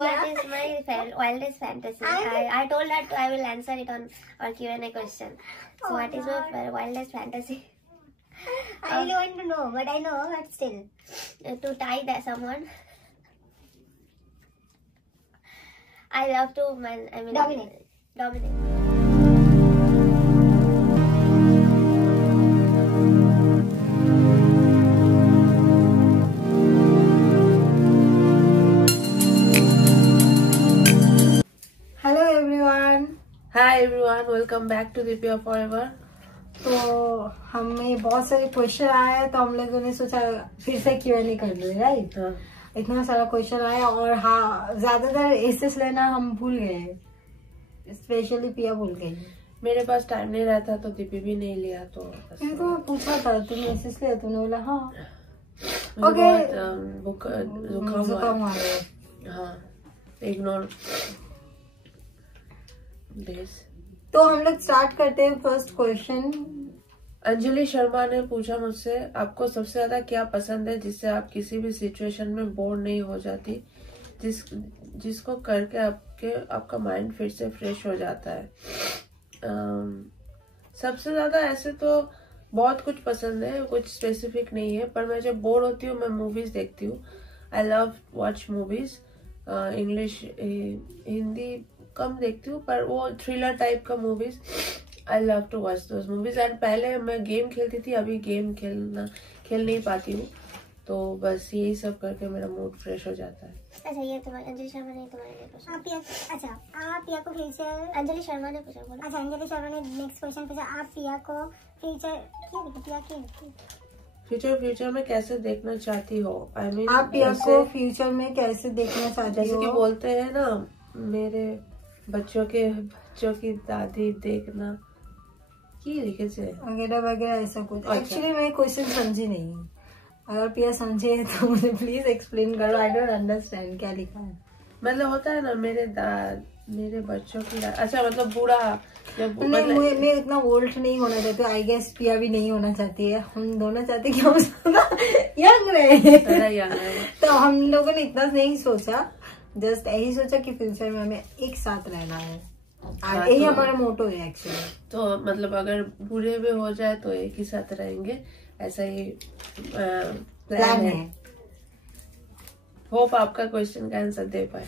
What is my wildest fantasy? I told that I will answer it on our Q&A question. So what is my wildest fantasy? I really want to know, but I know, but still. To tie that someone. I love to dominate. Hi everyone, welcome back to Deepiya forever. तो हमें बहुत सारे question आए हैं, तो हम लोगों ने सोचा फिर से Q&A कर लो, राइट। इतना सारा क्वेश्चन आया और हाँ, ज्यादातर एसेस लेना हम भूल गए, स्पेशली पिया भूल गई। मेरे पास टाइम नहीं रहता तो दीपी भी नहीं लिया, तो इनको पूछा था तुम एसेस ले, तुमने बोला हाँ। ओके, जुकाम आ गया। हाँ, इग्नोर। तो हम लोग स्टार्ट करते हैं फर्स्ट क्वेश्चन। अंजलि शर्मा ने पूछा मुझसे, आपको सबसे ज्यादा क्या पसंद है जिससे आप किसी भी सिचुएशन में बोर नहीं हो जाती, जिसको करके आपका माइंड फिर से फ्रेश हो जाता है। सबसे ज्यादा ऐसे तो बहुत कुछ पसंद है, कुछ स्पेसिफिक नहीं है, पर मैं जब बोर होती हूँ मैं मूवीज देखती हूँ। I love watch movies. English Hindi कम देखती हूँ, पर वो थ्रिलर टाइप का movies I love to watch those movies. And पहले मैं गेम खेलती थी, अभी गेम खेल नहीं पाती हूँ, तो बस यही सब करके मेरा मूड फ्रेश हो जाता है। अच्छा, ये अंजलि शर्मा ने तुम्हारे लिए पूछा। आप पिया को फ्यूचर, अंजलि शर्मा ने पूछा, बोला। अच्छा, अंजलि शर्मा ने नेक्स्ट क्वेश्चन पूछा, आप पिया को फ्यूचर में कैसे देखना चाहती हो? I mean, आप पिया को फ्यूचर में कैसे देखना चाहती हो? जैसे कि बोलते हैं ना, मेरे बच्चों की दादी देखना की लिखे वगैरह वगैरह, ऐसा कुछ। एक्चुअली मैं क्वेश्चन समझी नहीं, अगर पिया समझे तो मुझे प्लीज एक्सप्लेन करो। आई डोंट अंडरस्टैंड क्या लिखा है। मतलब होता है ना, मेरे बच्चों की, अच्छा मतलब बूढ़ा। मैं इतना ओल्ड नहीं होना चाहती, आई गेस पिया भी नहीं होना चाहती है। हम दोनों चाहते कि हम यंग रहे। तो हम लोगों ने इतना नहीं सोचा, जस्ट यही सोचा कि फ्यूचर में हमें एक साथ रहना है। यही हमारा मोटो है एक्चुअली। तो मतलब अगर बूढ़े भी हो जाए तो एक ही साथ रहेंगे, ऐसा ही प्लान है। होप आपका क्वेश्चन का आंसर दे पाए।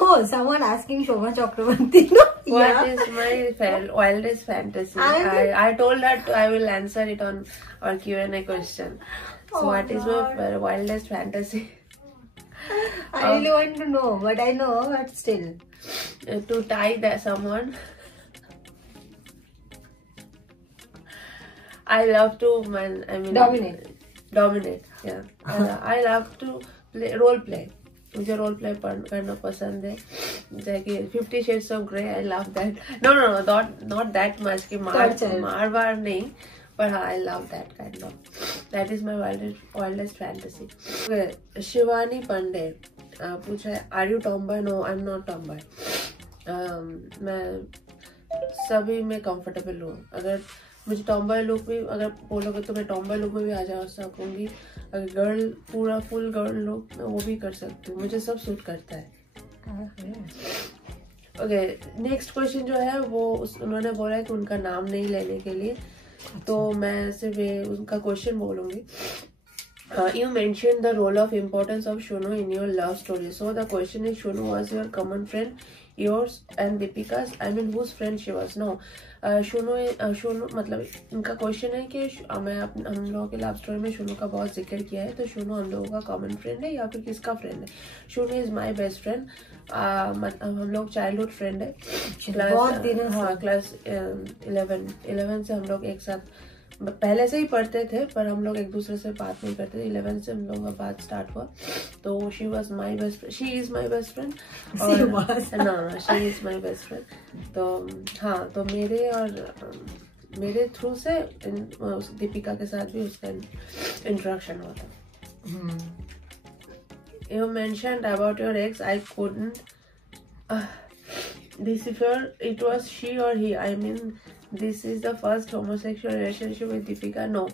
Oh, someone asking Shobha Chakraborty. No? What is my wildest fantasy? I told that I will answer it on our Q&A question. So what is my wildest fantasy? I really want to know, but I know, but still. To tie someone. I love to, dominate. Yeah. I love to role play. मुझे role play करना पसंद है, जैसे कि 50 Shades of Grey, I love that. No not that much कि मार बार नहीं, पर हाँ, I love that kind of. That is my wildest fantasy. Shivani Pandey पूछा है, are you tomboy? No, I am not tomboy. मैं सभी में कंफर्टेबल हूँ। अगर मुझे टॉम्बॉय लुक भी अगर बोलोगे तो मैं टॉम्बॉय लुक में भी आ जा सकूंगी। अगर गर्ल, पूरा फुल गर्ल लुक मैं वो भी कर सकती हूँ, मुझे सब सूट करता है। ओके, नेक्स्ट क्वेश्चन जो है वो उन्होंने बोला है कि उनका नाम नहीं लेने के लिए, तो मैं सिर्फ उनका क्वेश्चन बोलूंगी। You mentioned the role of importance of Shunu in your love story. So the question is, Shunu was your common friend, yours and Deepika's? I mean, whose friend she was? No, Shunu मतलब इनका question है कि हम लोगों के love story में शुनू का बहुत जिक्र किया है, तो शुनू हम लोगों का कॉमन फ्रेंड है या फिर किसका फ्रेंड है? शुनू इज माय बेस्ट फ्रेंड। हम लोग चाइल्डहुड फ्रेंड है, क्लास 11 से हम लोग एक साथ पहले से ही पढ़ते थे, पर हम लोग एक दूसरे से बात नहीं करते थे। 11 से हम लोगों का बात स्टार्ट हुआ, तो she is my best friend. She is my best friend. तो हाँ, तो मेरे थ्रू से दीपिका के साथ भी उसका इंट्रोडक्शन हुआ था। You mentioned about your ex. I couldn't decipher it was she or he. I mean, This is the first homosexual relationship with Deepika. No,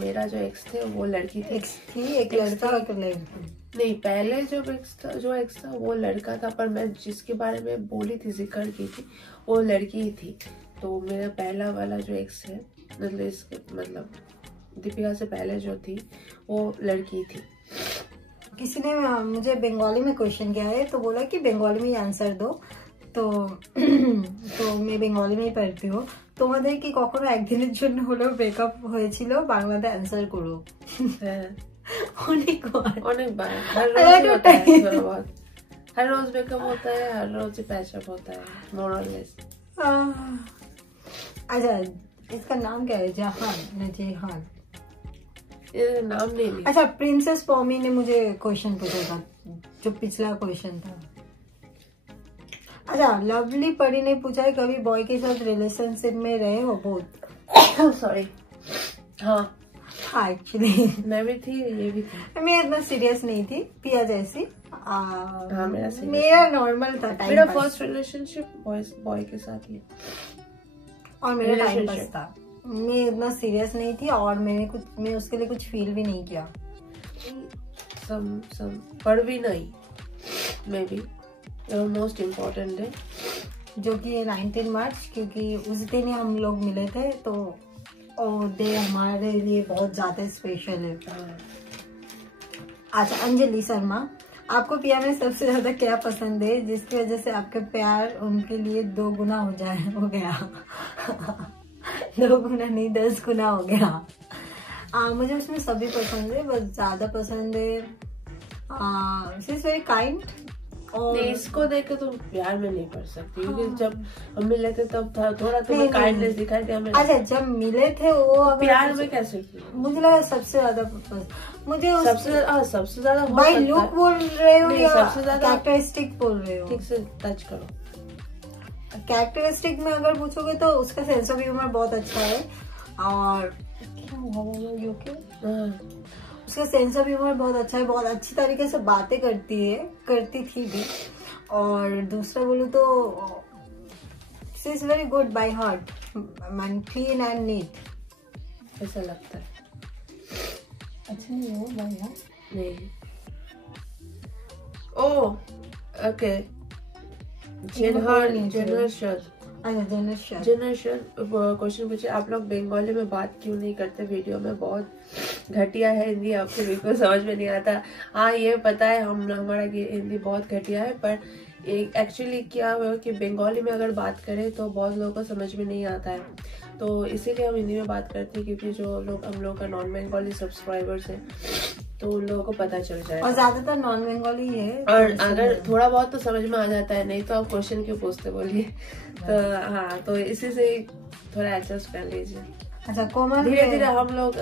मेरा जो एक्स थे वो लड़की थी। एक्स थी, एक लड़का और एक लड़की। नहीं, पहले जो एक्स था वो लड़का था, पर मैं जिसके बारे में बोली थी, जिक्र की थी, वो लड़की ही थी। तो मेरा पहला वाला जो एक्स है, मतलब दीपिका से पहले जो थी वो लड़की थी। किसी ने मुझे बंगाली में क्वेश्चन किया है, तो बोला कि बंगाली में आंसर दो, तो मैं बंगाली में ही पढ़ती हूँ। তোমাদের কি কখনো একদিনের জন্য হলেও ব্রেকআপ হয়েছিল? বাংলাতে आंसर করো। অনেকবার, हर रोज होता है, थोड़ा बहुत, हर रोज ब्रेकअप होता है, हर रोज पैचअप होता है, मोर और लेस। अच्छा, इसका नाम क्या है? जहान न जेहान? नाम नहीं लिया। अच्छा, प्रिंसेस पॉमी ने मुझे क्वेश्चन पूछा था, जो पिछला क्वेश्चन था। अच्छा, लवली परी ने पूछा है कभी बॉय के साथ रिलेशनशिप में रहे हो? बहुत सॉरी, हाँ एक्चुअली मैं भी थी, ये भी थी। मैं इतना सीरियस नहीं थी पिया जैसी। हाँ, मेरा नॉर्मल था, टाइम मेरा पास। फर्स्ट रिलेशनशिप बॉय के साथ ही, और मेरा टाइम पास था। मैं इतना सीरियस नहीं थी और मैं उसके लिए कुछ फील भी नहीं किया। पर भी नहीं, मैं भी मोस्ट इम्पोर्टेंट है, जो कि 19 मार्च, क्योंकि उस दिन ही हम लोग मिले थे, तो डे हमारे लिए बहुत ज्यादा स्पेशल है। अच्छा, अंजलि शर्मा, आपको पिया में सबसे ज्यादा क्या पसंद है जिसकी वजह से आपके प्यार उनके लिए 2 गुना हो गया? 2 गुना नहीं, 10 गुना हो गया। मुझे उसमें सभी पसंद है, बस ज्यादा पसंद है शी इज वेरी काइंड। और इसको देख के तुम प्यार में नहीं पड़ सकती, क्योंकि जब हम मिले थे तब थोड़ा तुम्हें काइंडनेस दिखाई दिया। अच्छा, जब मिले थे वो प्यार में कैसे? मुझे लगा सबसे ज्यादा मुझे सबसे ज्यादा भाई लुक बोल रहे हो या सबसे ज्यादा कैरेक्टरिस्टिक बोल रहे हो? ठीक से टच करो। कैरेक्टरिस्टिक में अगर पूछोगे तो उसका सेंस ऑफ ह्यूमर बहुत अच्छा है, और उसका सेंस ऑफ ह्यूमर बहुत अच्छा है, बहुत अच्छी तरीके से बातें करती थी भी। और दूसरा बोलूँ तो she is very good by heart, clean and neat, ऐसा लगता है। अच्छा नहीं हो बाय हार्ट? नहीं, ओह ओके, जनरेशन क्वेश्चन पूछे, आप लोग बंगाली में बात क्यों नहीं करते वीडियो में? बहुत घटिया है हिंदी, आपको बिल्कुल समझ में नहीं आता। हाँ, ये पता है, हमारा हिंदी बहुत घटिया है, पर एक्चुअली क्या हुआ कि बंगाली में अगर बात करें तो बहुत लोगों को समझ में नहीं आता है, तो इसीलिए हम हिंदी में बात करते हैं, क्योंकि जो लोग हम लोग का नॉन बंगाली सब्सक्राइबर्स हैं तो उन लोगों को पता चल जाए, और ज्यादातर नॉन बंगाली है, और अगर थोड़ा बहुत तो समझ में आ जाता है, नहीं तो आप क्वेश्चन क्यों पूछते बोलिए। तो हाँ, तो इसी से थोड़ा एडजस्ट कर लीजिए। अच्छा, कोमल, धीरे धीरे हम लोग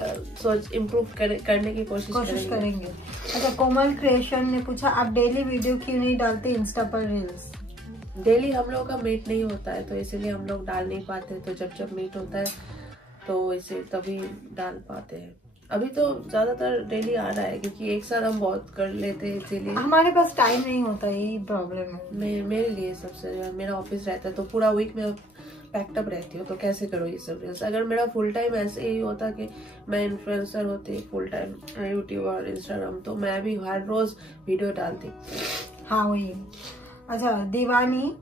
इम्प्रूव करने की कोशिश करेंगे। अच्छा, कोमल क्रिएशन ने पूछा, आप डेली वीडियो क्यों नहीं डालते इंस्टा पर रील्स? डेली हम लोग का मीट नहीं होता है, तो इसीलिए हम लोग डाल नहीं पाते, तो जब मीट होता है तो इसे तभी डाल पाते हैं। अभी तो ज्यादातर डेली आ रहा है, क्योंकि एक साथ हम बहुत कर लेते हैं, इसीलिए हमारे पास टाइम नहीं होता, यही प्रॉब्लम है मेरे लिए। सबसे मेरा ऑफिस रहता है, तो पूरा वीक में पैक्ड अप रहती हूँ, तो कैसे करो ये सब रील्स? अगर मेरा फुल टाइम ऐसे ही होता कि मैं इन्फ्लुएंसर होती, फुल टाइम यूट्यूब और इंस्टाग्राम, तो मैं भी हर रोज वीडियो डालती। हाँ, वही। अच्छा, दीवानी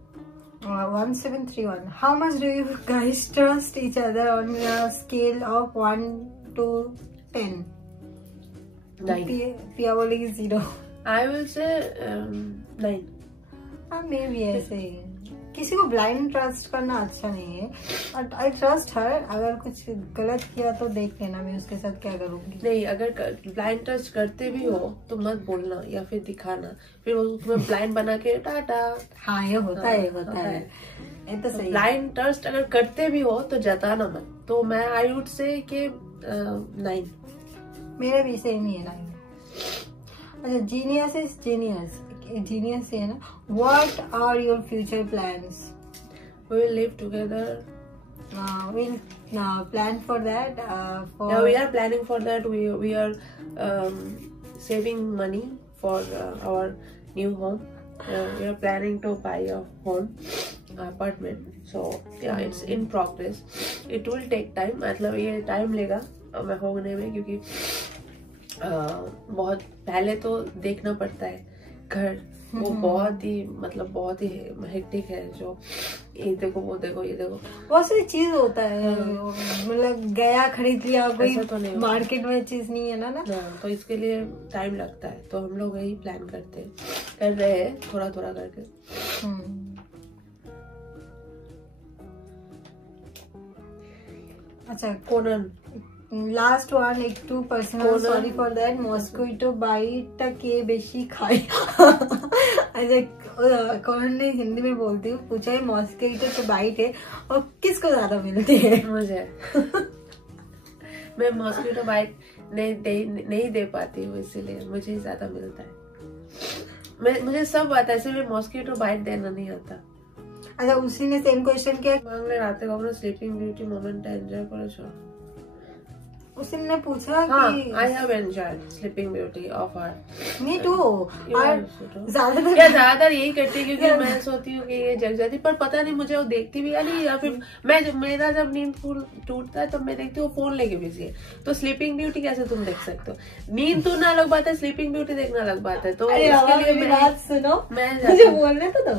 1731, how much do you guys trust each other on a scale of 1 to 10? पिया बोलेगी 0। I will say 9। हाँ, मैं भी ऐसे ही। किसी को ब्लाइंड ट्रस्ट करना अच्छा नहीं है, बट आई ट्रस्ट हर। अगर कुछ गलत किया तो देख लेना मैं उसके साथ क्या करूंगी। नहीं, अगर ब्लाइंड ट्रस्ट करते भी हो तो मत बोलना या फिर दिखाना, फिर उसमें ब्लाइंड बना के टाटा। हाँ, ये होता है ये तो सही। ब्लाइंड ट्रस्ट अगर करते भी हो तो जताना मत। तो मैं आई वुड से कि 9। मेरा भी सेम ही है 9। अच्छा, जीनियस इज जीनियस है ना। What are your future plans? We will live together. We'll plan for that. Yeah, we are planning for that. We are saving money for our new home. We are planning to buy a home apartment. So yeah, it's in progress. It will take time. मतलब ये time लेगा मैं होने में, क्योंकि बहुत पहले तो देखना पड़ता है घर, वो बहुत ही मतलब बहुत ही हेक्टिक है, जो ये देखो वो देखो ये देखो बहुत सारी चीज होता है, मतलब गया खरीद लिया, कोई तो नहीं मार्केट में चीज नहीं है ना। तो इसके लिए टाइम लगता है, तो हम लोग यही प्लान कर रहे हैं थोड़ा थोड़ा करके। अच्छा, कोनन लास्ट वन, एक 2% sorry for that, mosquito bite के बेशी खाई। अच्छा, कौन ने हिंदी में बोलती हूँ, पूछा है मॉस्किटो जो बाइट है और किसको ज्यादा मिलती है? मुझे मैं मॉस्किटो बाइट नहीं दे पाती हूँ, इसीलिए मुझे ज्यादा मिलता है। मुझे सब आता है, सिर्फ मॉस्किटो बाइट देना नहीं आता। अच्छा, उसी ने सेम क्वेश्चन किया। मांगले रात को स्लीपिंग ब्यूटी मोमेंट एंजॉय करो। उसी ने पूछा कि I have enjoyed Sleeping Beauty of her. Me too. और ज्यादातर यही करती है, क्योंकि मैं सोचती हूँ कि ये जग जाती, पर पता नहीं मुझे वो देखती भी है नहीं, या फिर मेरा जब नींद टूटता है तब मैं देखती हूँ फोन लेके बिजी है। तो स्लीपिंग ब्यूटी कैसे तुम देख सकते हो? नींद टूटना अलग बात है, स्लीपिंग ब्यूटी देखना अलग बात है। तो इसके लिए बात सुनो, मुझे बोलने तो दो।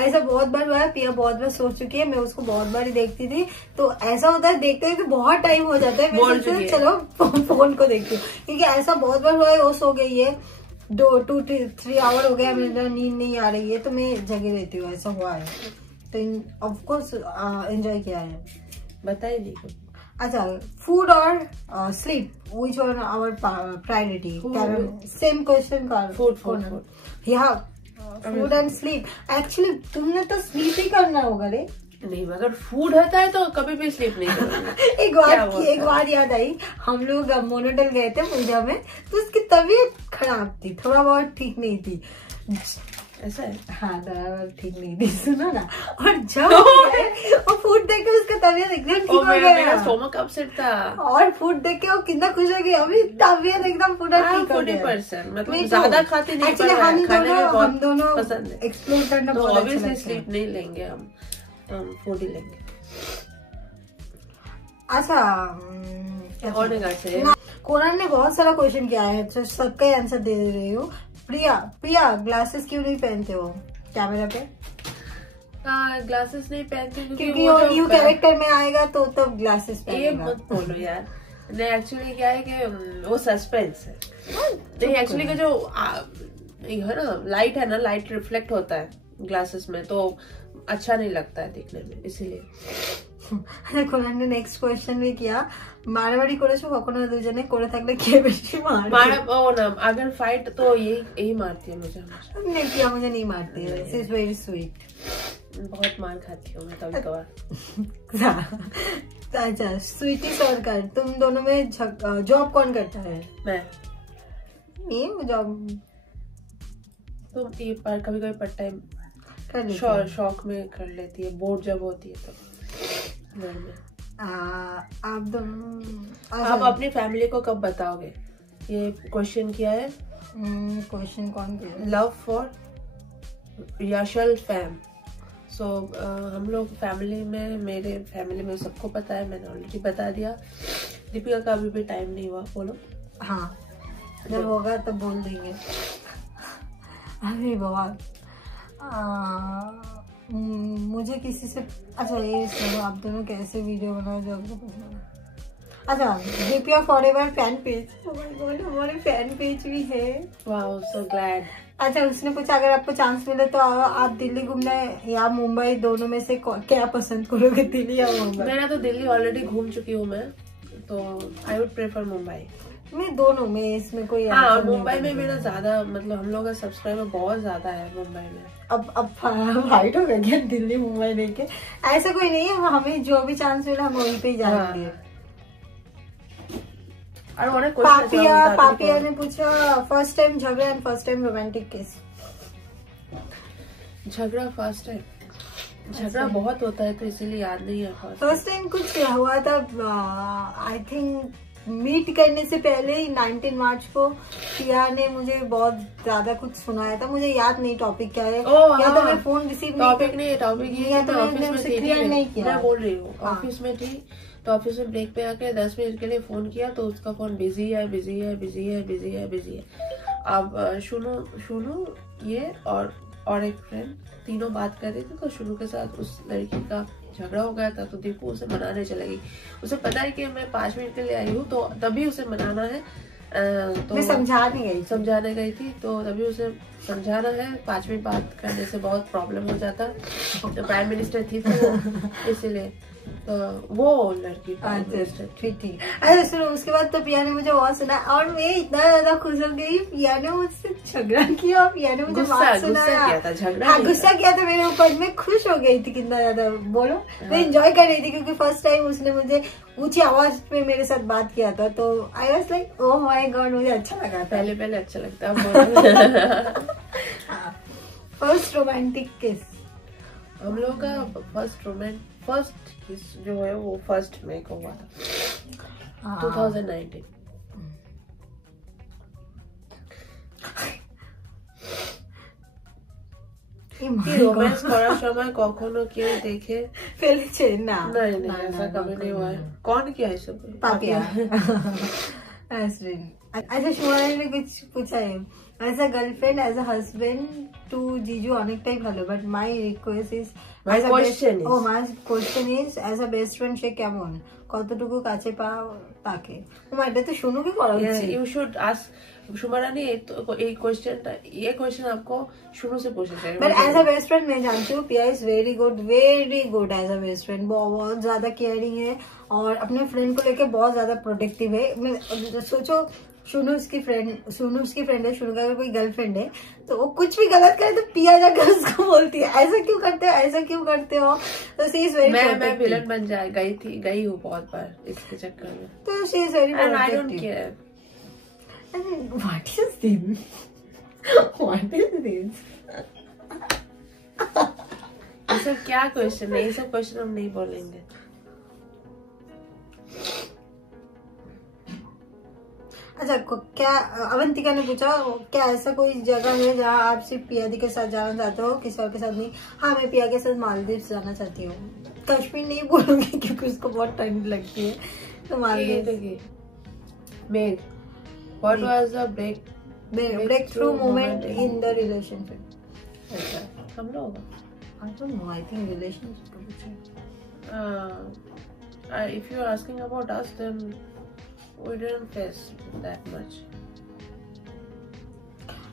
ऐसा बहुत बार हुआ है, पिया बहुत बार सोच चुकी है, मैं उसको बहुत बार ही देखती थी, तो ऐसा होता है देखते हुए बहुत टाइम हो जाता है, चलो फोन को देखती हूँ, क्योंकि ऐसा बहुत बार हुआ है। वो सो गई है 2-3 आवर हो गया, मेरा नींद नहीं आ रही है, तो मैं जगी रहती हूँ, ऐसा हुआ है। तो ऑफ कोर्स एंजॉय किया है। बताइए नहीं। अच्छा, फूड और sleep, which one hour priority? Same question का फूड या फूड एंड स्लीप। एक्चुअली तुमने तो स्लीप ही करना होगा रे। नहीं, अगर फूड होता है तो कभी भी स्लीप नहीं करूंगी। एक बार याद आई, हम लोग मोनोटल गए थे पूजा में, तो उसकी तबीयत खराब थी, थोड़ा बहुत ठीक नहीं थी। ऐसा है? हाँ, ठीक नहीं थी, सुनो ना। और जब वो फूड देख के उसका तबीयत एकदम ठीक हो गया, मेरा स्टोमक अपसेट था, और फूड देख के वो कितना खुश हो गया, अभी तबीयत एकदम पूरा ठीक हो गया। 40% मतलब ज्यादा खाते नहीं, हम दोनों एक्सप्लोर करना बहुत अच्छा लगता है। स्लीप नहीं लेंगे हम फूड ही लेंगे। अच्छा, कोरन ने बहुत सारा क्वेश्चन किया है, तो सबका आंसर दे रही हूँ। प्रिया ग्लासेस क्यों नहीं पहनते हो कैमरा पे? ग्लासेस नहीं पहनते क्योंकि वो न्यू कैरेक्टर में आएगा तो तब ग्लासेस पहनेगा। ये मत बोलो यार। नहीं, एक्चुअली क्या है कि वो सस्पेंस है। नहीं, एक्चुअली का जो है ना लाइट है ना, लाइट रिफ्लेक्ट होता है ग्लासेस में, तो अच्छा नहीं लगता है दिखने में, इसीलिए। কোরআন ने नेक्स्ट क्वेश्चन भी किया, মারামারি করেছো কখনো দুজনে? করে থাকলে কে বেশি মারে? ओ ना, अगर फाइट तो यही मारती है मुझे हमेशा। नहीं किया, मुझे नहीं मारती है, शी इज वेरी स्वीट। बहुत मार खाती हूँ मैं कभी कभार। अच्छा, स्वीटी सरकार, तुम दोनों में जॉब कौन करता है? मैं। ये जॉब तुम कभी कभी पार्ट टाइम शौक में कर लेती है, बोर्ड जब होती है तो घर में। आप दोनों आप अपनी फैमिली को कब बताओगे? ये क्वेश्चन किया है। क्वेश्चन कौन किया? Love for Yashal fam. So हम लोग फैमिली में, मेरे फैमिली में सबको पता है, मैंने ऑलरेडी बता दिया। दीपिका का अभी भी टाइम नहीं हुआ, बोलो। हाँ, जब होगा तब बोल देंगे। अरे बहुत मुझे किसी से, अच्छा ये सुनो, आप दोनों कैसे वीडियो बनाओ जो आपको पसंद है? अच्छा, दीपिका फॉरएवर फैन पेज, हमारे फैन पेज भी है। Wow, so glad. अच्छा, उसने पूछा अगर आपको चांस मिले तो आप दिल्ली घूमना है या मुंबई, दोनों में से क्या पसंद करोगे, दिल्ली या मुंबई? मेरा तो दिल्ली ऑलरेडी घूम चुकी हूँ मैं, तो आई वुड प्रेफर मुंबई। मैं दोनों में, इसमें कोई हाँ, मुंबई में मेरा ज्यादा, मतलब हम लोग का सब्सक्राइबर बहुत ज्यादा है मुंबई में। अब फाइट हो गया क्या दिल्ली मुंबई लेके? ऐसा कोई नहीं है, हमें जो भी चांस मिला हम वहीं पे ही जाएंगे। पापिया ने पूछा फर्स्ट टाइम झगड़ा एंड फर्स्ट टाइम रोमांटिक किस? झगड़ा फर्स्ट टाइम, झगड़ा बहुत होता है तो इसीलिए याद नहीं है। फर्स्ट टाइम कुछ हुआ था, आई थिंक मीट करने से पहले ही 19 मार्च को पिया ने मुझे बहुत ज्यादा कुछ सुनाया था, मुझे याद नहीं टॉपिक क्या है, या तो मैं फोन रिसीव टॉपिक नहीं, टॉपिक ये तो मैंने उसे क्लियर नहीं किया। मैं बोल रही हूँ ऑफिस में थी, तो ऑफिस में ब्रेक पे आके 10 मिनट के लिए फोन किया तो उसका फोन बिजी है, बिजी है, बिजी है, बिजी है, बिजी है। अब शुनू ये और एक फ्रेंड तीनों बात कर रहे थे, तो शुनू के साथ उस लड़की का झगड़ा हो गया था, तो दीपू उसे मनाने चलेगी। उसे पता है कि मैं 5 मिनट के लिए आई हूँ, तो तभी उसे मनाना है। तो मैं समझाने गई थी, तो तभी उसे समझाना है। 5 मिनट बात करने से बहुत प्रॉब्लम हो जाता, तो प्राइम मिनिस्टर थी तो इसीलिए तो वो लड़की ठीक। अरे सुनो, उसके बाद तो पिया ने मुझे बहुत सुना और मैं इतना ज्यादा खुश हो गई। पिया ने मुझसे झगड़ा किया, पिया ने मुझे बात सुनाया, गुस्सा किया था मेरे ऊपर। मैं खुश हो गई थी कितना ज्यादा, बोलो मैं एंजॉय कर रही थी, क्योंकि फर्स्ट टाइम उसने मुझे ऊंची आवाज पे मेरे साथ बात किया था, तो I was like oh my God, मुझे अच्छा लगा। पहले अच्छा लगता। फर्स्ट रोमांटिक किस हम लोग का फर्स्ट किस जो है वो 1 मई को हुआ था 2019। रोमांस করার সময় কখনো কেউ দেখে ফেলেছে না? नहीं ऐसा कभी नहीं हुआ है। कौन किया है सब? पापिया। अच्छा शुमारी ने कुछ पूछा है, as a girlfriend as a husband to जीजू অনেকটাই ভালো, but my request is my question is as a best friend সে কেমন, কতটুকু কাছে পাও তাকে? এটা তো শুনুকে করা উচিত। यू शुड आस्क शुमारानी, ये क्वेश्चन आपको शुरू से पूछना चाहिए। But as a best friend मैं जानती हूँ Piya is very good as a best friend. बहुत ज्यादा केयरिंग है और अपने फ्रेंड को लेके बहुत ज्यादा प्रोटेक्टिव है। सोचो शुनू उसकी फ्रेंड है, शुनू का कोई गर्लफ्रेंड है, तो वो कुछ भी गलत करे तो पिया जाकर उसको बोलती है ऐसा क्यों करते हो। तो शी इज वेरी मैं विलन बन गई हूँ बहुत बार इसके चक्कर में, तो she is very protective. I don't care. What is this? ये सब क्या क्वेश्चन है? ये सब क्वेश्चन हम नहीं बोलेंगे। अच्छा, क्या अवंतिका ने पूछा, क्या ऐसा कोई जगह है जहाँ आप सिर्फ पिया दी के साथ जाना चाहते हो, किसी और के साथ नहीं? हाँ, मैं पिया के साथ मालदीव जाना चाहती हूँ। कश्मीर नहीं बोलूंगी क्योंकि उसको बहुत टाइम लगती है, तो Maldives. What was the breakthrough moment in the relationship? हम लोग I don't know. I think relationship. If you're asking about us, then we didn't face that much.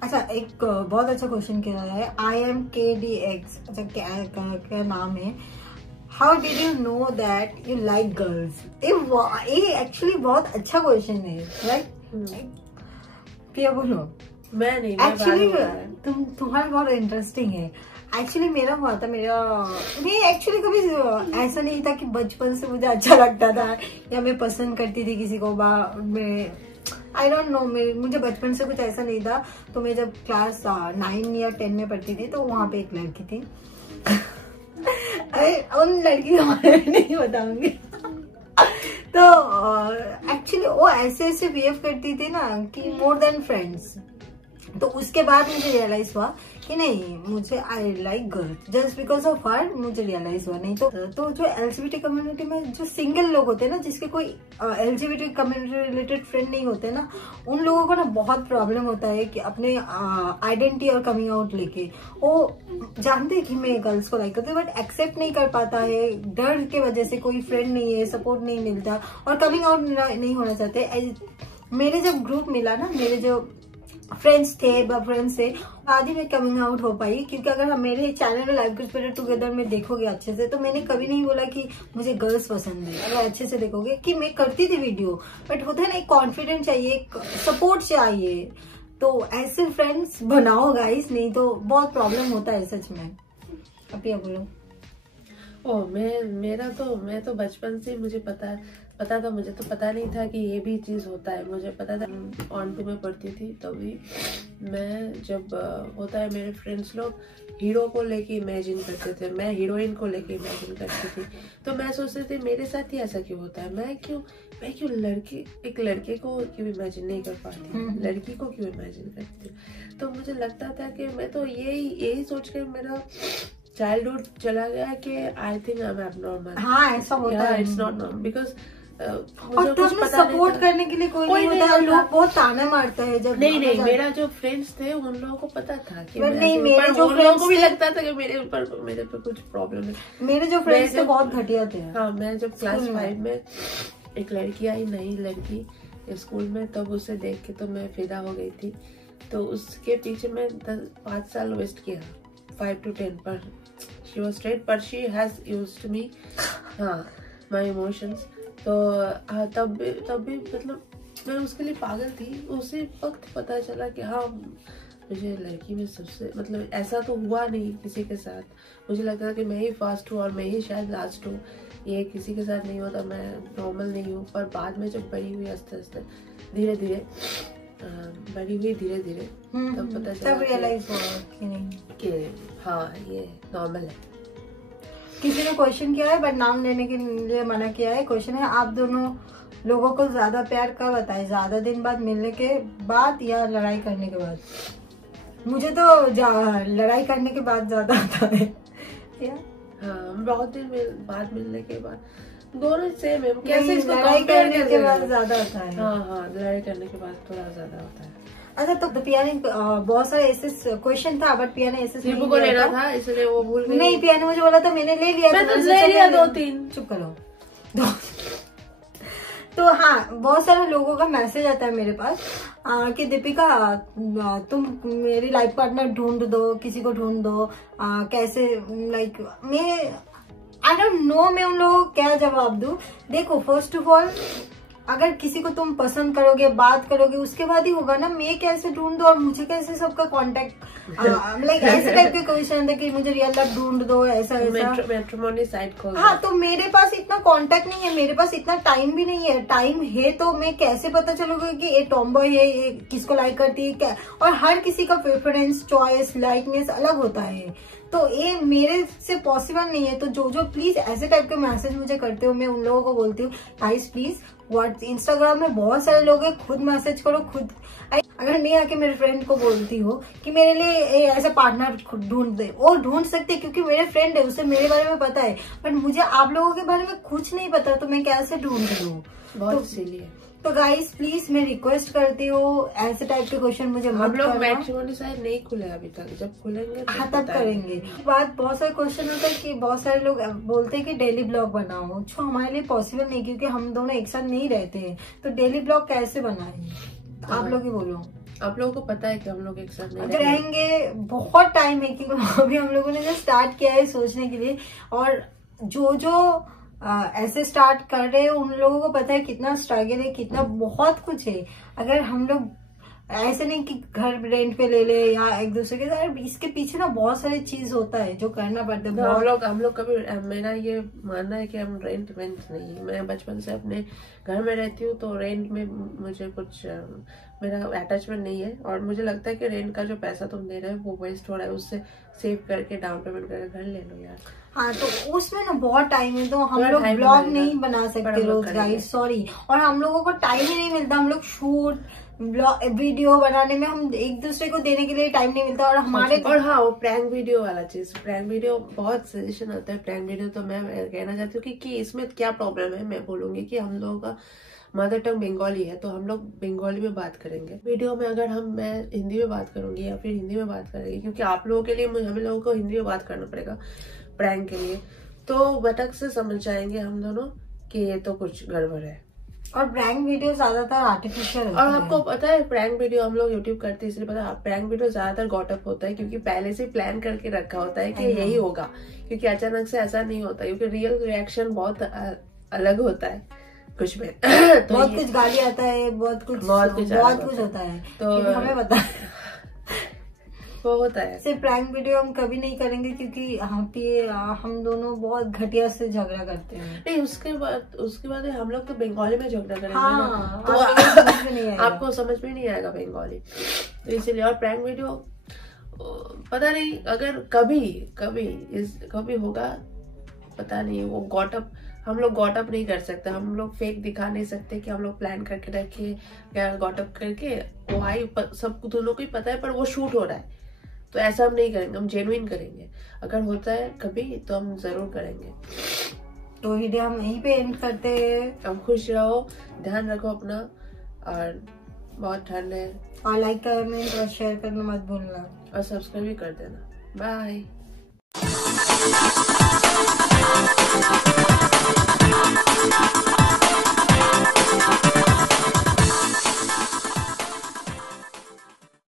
अच्छा, एक बहुत अच्छा क्वेश्चन किया है। IMKDX, अच्छा क्या नाम है? How did you know that you like girls? ये एक्चुअली बहुत अच्छा क्वेश्चन है, राइट? पिया बोलो। मैं नहीं, एक्चुअली तुम्हारा बहुत इंटरेस्टिंग है। एक्चुअली मेरा हुआ था, मैं एक्चुअली कभी ऐसा नहीं था कि बचपन से मुझे अच्छा लगता था या मैं पसंद करती थी किसी को। आई डोंट नो, मुझे बचपन से कुछ ऐसा नहीं था। तो मैं जब क्लास 9 या 10 में पढ़ती थी, तो वहाँ पे एक लड़की थी। अरे उन लड़की के बारे में नहीं बताऊंगी। तो एक्चुअली वो ऐसे बिहेव करती थी ना कि मोर देन फ्रेंड्स। तो उसके बाद मुझे रियलाइज हुआ कि नहीं, मुझे I like girls just because of her. मुझे रियलाइज हुआ। नहीं तो जो एलजीबीटी कम्युनिटी में जो सिंगल लोग होते हैं ना, जिसके कोई एलजीबीटी कम्युनिटी रिलेटेड फ्रेंड नहीं होते ना, उन लोगों को ना बहुत प्रॉब्लम होता है कि अपने आइडेंटिटी और कमिंग आउट लेके। वो जानते हैं कि मैं गर्ल्स को लाइक करती हूँ, बट एक्सेप्ट नहीं कर पाता है, डर के वजह से। कोई फ्रेंड नहीं है, सपोर्ट नहीं मिलता और कमिंग आउट नहीं होना चाहते। मेरे जब ग्रुप मिला ना, मेरे जो फ्रेंड्स थे, आदि में कमिंग आउट हो पाई। क्योंकि अगर हम मेरे चैनल में लाइव क्रिएटर टुगेदर में देखोगे अच्छे से, तो मैंने कभी नहीं बोला कि मुझे गर्ल्स पसंद है। अगर अच्छे से देखोगे कि मैं करती थी वीडियो, बट होता है ना, एक कॉन्फिडेंस चाहिए, एक सपोर्ट चाहिए। तो ऐसे फ्रेंड्स बनाओ गाइस, नहीं तो बहुत प्रॉब्लम होता है सच में। अब ये बोलो। मैं तो बचपन से मुझे पता पता था, मुझे तो पता नहीं था कि ये भी चीज़ होता है। मुझे पता था ऑन 2 में पढ़ती थी तभी मैं, जब होता है मेरे फ्रेंड्स लोग हीरो को लेके इमेजिन करते थे, मैं हीरोइन को लेके इमेजिन करती थी। तो मैं सोचती थी मेरे साथ ही ऐसा क्यों होता है, मैं क्यों एक लड़के को क्यों इमेजिन नहीं कर पाती, लड़की को क्यों इमेजिन करती हूँ। तो मुझे लगता था कि मैं तो यही सोच कर मेरा चाइल्डहुड चला गया कि I think I am abnormal. हाँ ऐसा होता है, इट्स नॉट नॉर्मल बिकॉज और तब में सपोर्ट करने के लिए कोई नहीं होता, लोग बहुत ताना मारता है जब नहीं मेरा जो फ्रेंड्स थे उन लोगों को पता था कि नहीं, मेरे जो उन लोगों को भी लगता था कि मेरे पे कुछ प्रॉब्लम है। मेरे जो फ्रेंड्स थे बहुत घटिया थे। हाँ, मैं जब क्लास 5 में एक लड़की आई, नई लड़की स्कूल में, तब उसे देख के तो मैं फिदा हो गई थी। तो उसके पीछे मैं 5 साल वेस्ट किया, 5 to 10, पर शी वाज स्ट्रेट, पर शी हैज यूज्ड मी, हाँ, माय इमोशंस। तो तब भी मतलब मैं उसके लिए पागल थी। उसी वक्त पता चला कि हाँ, मुझे लड़की में सबसे, मतलब ऐसा तो हुआ नहीं किसी के साथ। मुझे लगता था कि मैं ही फर्स्ट हूँ और मैं ही शायद लास्ट हूँ, ये किसी के साथ नहीं होता, मैं नॉर्मल नहीं हूँ। पर बाद में जब बड़ी हुई, आस्ते आस्ते धीरे धीरे बड़ी हुई, धीरे धीरे तब पता चला, तब रियलाइज हुआ कि नहीं कि हाँ ये नॉर्मल है। किसी ने क्वेश्चन किया है बट नाम लेने के लिए मना किया है। क्वेश्चन है, आप दोनों लोगों को ज्यादा प्यार कब आता है, ज्यादा दिन बाद मिलने के बाद या लड़ाई करने के बाद? मुझे तो लड़ाई करने के बाद ज्यादा आता है। हाँ, बहुत दिन बाद मिलने के बाद, दोनों सेम है। कैसे इसको लड़ाई कंपेयर करने के बाद ज्यादा आता है? हाँ, लड़ाई करने के बाद थोड़ा ज्यादा होता है। अच्छा, तो पिया ने बहुत सारे ऐसे क्वेश्चन था बट पिया ने ऐसे दीपू को लेना था इसलिए वो भूल गई। नहीं, पिया ने मुझे बोला था, मैंने ले लिया, मैं तो ले लिया 2-3। चुप करो। तो हाँ, बहुत सारे लोगों का मैसेज आता है मेरे पास कि दीपिका तुम मेरी लाइफ पार्टनर ढूंढ दो, किसी को ढूंढ दो, कैसे, लाइक मैं आई डोंट नो मैं उन लोगों को क्या जवाब दूं। देखो, फर्स्ट ऑफ ऑल अगर किसी को तुम पसंद करोगे, बात करोगे, उसके बाद ही होगा ना। मैं कैसे ढूंढ दो और मुझे कैसे सबका कांटेक्ट, लाइक ऐसे टाइप के क्वेश्चन थे कि मुझे रियल लव ढूंढ दो, ऐसा मैट्रिमोनी साइट खोल। हाँ, तो मेरे पास इतना कांटेक्ट नहीं है, मेरे पास इतना टाइम भी नहीं है। टाइम है तो मैं कैसे पता चलूंगा कि ये टॉमबॉय है, ये किसको लाइक करती है क्या। और हर किसी का प्रेफरेंस, चॉइस, लाइकनेस अलग होता है, तो ये मेरे से पॉसिबल नहीं है। तो जो प्लीज ऐसे टाइप के मैसेज मुझे करते हो, मैं उन लोगों को बोलती हूँ, गाइस प्लीज, इंस्टाग्राम में बहुत सारे लोग हैं, खुद मैसेज करो खुद। अगर मैं आके मेरे फ्रेंड को बोलती हूँ कि मेरे लिए ऐसा पार्टनर ढूंढ दे, वो ढूंढ सकते क्योंकि मेरे फ्रेंड है, उसे मेरे बारे में पता है, बट मुझे आप लोगों के बारे में कुछ नहीं पता, तो मैं कैसे ढूंढ दूँ? बहुत सिली है। तो गाइस प्लीज मैं रिक्वेस्ट करती हूँ, ऐसे टाइप के क्वेश्चन मुझे मत करना। हम लोग मैट्रिमोनी साइट नहीं खुले अभी तक, जब खुलेंगे हाँ तब करेंगे। बात बहुत सारे क्वेश्चन होता है कि बहुत सारे लोग बोलते हैं कि डेली ब्लॉग बनाओ, जो हमारे लिए पॉसिबल नहीं, क्योंकि हम दोनों एक साथ नहीं रहते हैं। तो डेली ब्लॉग कैसे बनाए, आप लोग ही बोलो। आप लोगों को पता है कि हम लोग एक साथ नहीं रहेंगे, बहुत टाइम है, क्योंकि अभी हम लोगों ने जो स्टार्ट किया है सोचने के लिए, और जो ऐसे स्टार्ट कर रहे हैं उन लोगों को पता है कितना स्ट्रगल है, कितना बहुत कुछ है। अगर हम लोग ऐसे नहीं कि घर रेंट पे ले ले या एक दूसरे के साथ, इसके पीछे ना बहुत सारी चीज होता है जो करना पड़ता है। हम लोग कभी, मेरा ये मानना है कि हम रेंट नहीं, मैं बचपन से अपने घर में रहती हूँ, तो रेंट में मुझे कुछ मेरा अटैचमेंट नहीं है। और मुझे लगता है कि रेंट का जो पैसा तुम दे रहे हो वो वेस्ट हो रहा है, उससे सेव करके डाउन पेमेंट करके घर ले लो यार। हाँ, तो उसमें ना बहुत टाइम है, तो हम लोग ब्लॉग नहीं बना सकते रोज गाइस, सॉरी। और हम लोगों को टाइम ही नहीं मिलता, हम लोग शूट वीडियो बनाने में हम एक दूसरे को देने के लिए टाइम नहीं मिलता। और हमारे और हाँ, वो प्रैंक वीडियो वाला चीज, प्रैंक वीडियो बहुत सजेशन आता है प्रैंक वीडियो। तो मैं कहना चाहती हूँ कि इसमें क्या प्रॉब्लम है। मैं बोलूंगी कि हम लोगों का मदर टंग बंगाली है, तो हम लोग बंगाली में बात करेंगे वीडियो में। अगर मैं हिंदी में बात करूंगी या फिर हिंदी में बात करेंगे, क्योंकि आप लोगों के लिए हम लोगों को हिंदी में बात करना पड़ेगा प्रैंक के लिए, तो बटक से समझ जाएंगे हम दोनों कि ये तो कुछ गड़बड़ है। और प्रैंक वीडियो ज्यादातर आर्टिफिशियल और आपको पता है प्रैंक वीडियो हम लोग यूट्यूब करते हैं, इसलिए पता है प्रैंक वीडियो ज्यादातर गॉटअप होता है, क्योंकि पहले से प्लान करके रखा होता है कि यही होगा, क्योंकि अचानक से ऐसा नहीं होता, क्योंकि रियल रिएक्शन बहुत अलग होता है कुछ में। तो बहुत कुछ गाली आता है, बहुत कुछ होता है, तो हमें पता है। वो होता है। सिर्फ प्रैंक वीडियो हम कभी नहीं करेंगे क्योंकि हम दोनों बहुत घटिया से झगड़ा करते हैं। नहीं, उसके बाद हम लोग तो बंगाली में झगड़ा करेंगे हाँ, तो समझ में नहीं आएगा। आपको समझ में नहीं आएगा बंगाली, तो इसीलिए। और प्रैंक वीडियो पता नहीं, अगर कभी होगा पता नहीं, वो गॉटअप हम लोग गॉटअप नहीं कर सकते, हम लोग फेक दिखा नहीं सकते कि हम लोग प्लान करके रखे या गॉटअप करके। वो हाई सब दोनों को ही पता है, पर वो शूट हो रहा है, तो ऐसा हम नहीं करेंगे, हम जेन्युइन करेंगे। अगर होता है कभी तो हम जरूर करेंगे। तो वीडियो हम यहीं पे एंड करते हैं। अब खुश रहो, ध्यान रखो अपना, और बहुत ठंड है। और लाइक कमेंट और शेयर करना मत भूलना, और सब्सक्राइब भी कर देना। बाय।